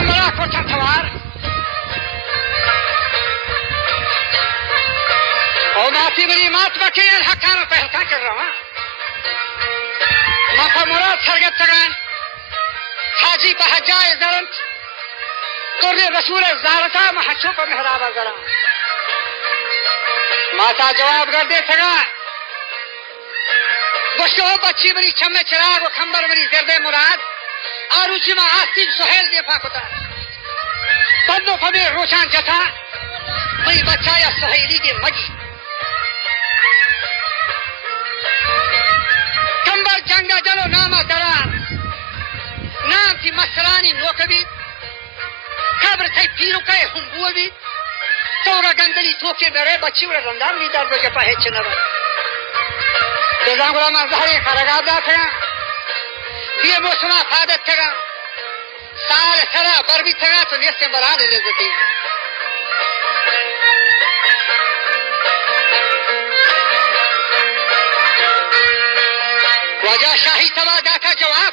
हमरा कोठा सवार और माती बड़ी मात बके हकाना पहलका कर रहा माथा मुराद सरगत सगान हाजी पहजाए जरंत तुर्रे रसूल ज़ारता महचो पर मेहराबा जरा माता जवाब कर दे सगा बच्चों बच्ची बनी छम्मे चिराग और खंबर बनी जर्दे मुराद और उसी में आस्तीन सुहेल देखा खुदा बंदो फमे रोशान जथा मई बच्चा या सुहेली के मगी कंबर जंगा जलो नामा दरार नाम थी मसरानी नोकबी खबर थी पीरू कहे हुंबुआ भी तोरा गंदली थोके मेरे बच्ची उड़ा रंदाम नहीं दर्द के पाहे चनवा तो जांगुला में ज़ाहिर खरगाब जाते हैं ये मौसमा फादत थेगा साल सरा बर भी थेगा तो नेस्ते बरा दे देती वजह शाही तवा जाता जवाब